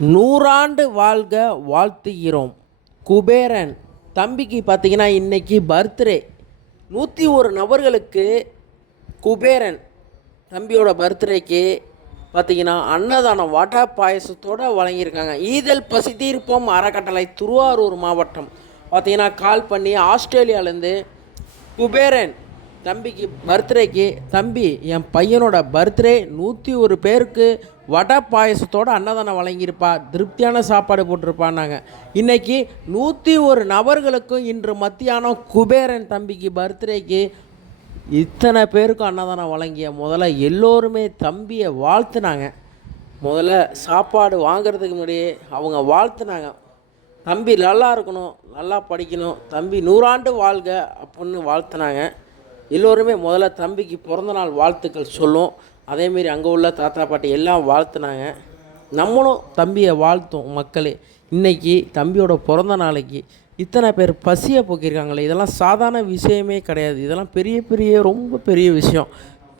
நூறாண்டு வாழ்க வாழ்த்துகிறோம். குபேரன் தம்பிக்கு பார்த்தீங்கன்னா இன்றைக்கி பர்த்டே. 101 நபர்களுக்கு குபேரன் தம்பியோட பர்த்டேக்கு பார்த்திங்கன்னா அன்னதானம் வடை பாயசத்தோடு வழங்கியிருக்காங்க. ஈதல் பசி தீர்ப்போம் அறக்கட்டளை திருவாரூர் மாவட்டம் பார்த்திங்கன்னா கால் பண்ணி ஆஸ்திரேலியாவிலேருந்து குபேரன் தம்பிக்கு பர்த்டேக்கு, தம்பி என் பையனோட பர்த்டே 101 பேருக்கு வடை பாயசத்தோடு அன்னதானம் வழங்கியிருப்பா, திருப்தியான சாப்பாடு போட்டிருப்பான்னாங்க. இன்றைக்கி 101 நபர்களுக்கும் இன்று மத்தியானம் குபேரன் தம்பிக்கு பர்த்டேக்கு இத்தனை பேருக்கும் அன்னதானம் வழங்கிய முதல்ல எல்லோருமே தம்பியை வாழ்த்துனாங்க. முதல்ல சாப்பாடு வாங்கிறதுக்கு முன்னாடியே அவங்க வாழ்த்துனாங்க. தம்பி நல்லா இருக்கணும், நல்லா படிக்கணும், தம்பி 100 ஆண்டு வாழ்க அப்படின்னு வாழ்த்துனாங்க. எல்லோருமே முதல்ல தம்பிக்கு பிறந்தநாள் வாழ்த்துக்கள் சொல்லும். அதேமாரி அங்கே உள்ள தாத்தா பாட்டி எல்லாம் வாழ்த்துனாங்க. நம்மளும் தம்பியை வாழ்த்தோம். மக்களே, இன்றைக்கி தம்பியோட பிறந்த நாளைக்கு இத்தனை பேர் பசியை போக்கியிருக்காங்களே, இதெல்லாம் சாதாரண விஷயமே கிடையாது. இதெல்லாம் பெரிய ரொம்ப பெரிய விஷயம்.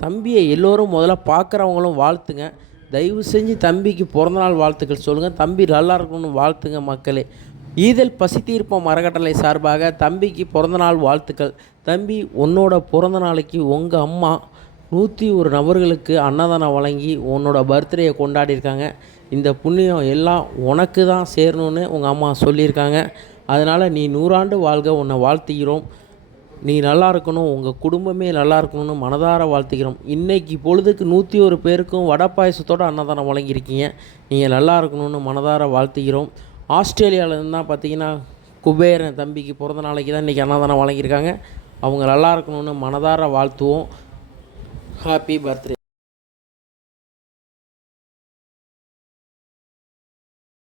தம்பியை எல்லோரும் முதல்ல பார்க்குறவங்களும் வாழ்த்துங்க. தயவு செஞ்சு தம்பிக்கு பிறந்தநாள் வாழ்த்துக்கள் சொல்லுங்கள். தம்பி நல்லா இருக்கணும்னு வாழ்த்துங்க மக்களே. ஈதல் பசி தீர்ப்போம் அறக்கட்டளை சார்பாக தம்பிக்கு பிறந்தநாள் வாழ்த்துக்கள். தம்பி, உன்னோட பிறந்த நாளைக்கு உங்கள் அம்மா 101 நபர்களுக்கு அன்னதானம் வழங்கி உன்னோட பர்த்டேயை கொண்டாடியிருக்காங்க. இந்த புண்ணியம் எல்லாம் உனக்கு தான் சேரணும்னு உங்கள் அம்மா சொல்லியிருக்காங்க. அதனால் நீ 100 ஆண்டு வாழ்க, உன்னை வாழ்த்துகிறோம். நீ நல்லா இருக்கணும், உங்கள் குடும்பமே நல்லா இருக்கணும்னு மனதார வாழ்த்துக்கிறோம். இன்றைக்கி பொழுதுக்கு 101 பேருக்கும் வடை பாயசத்தோடு அன்னதானம் வழங்கியிருக்கீங்க. நீங்கள் நல்லா இருக்கணும்னு மனதார வாழ்த்துகிறோம். ஆஸ்திரேலியாவிலேருந்து தான் பார்த்திங்கன்னா குபேரன் தம்பிக்கு பிறந்த நாளைக்கு தான் இன்றைக்கி அன்னதானம் வழங்கியிருக்காங்க. அவங்க நல்லா இருக்கணும்னு மனதார வாழ்த்துவோம். Happy birthday.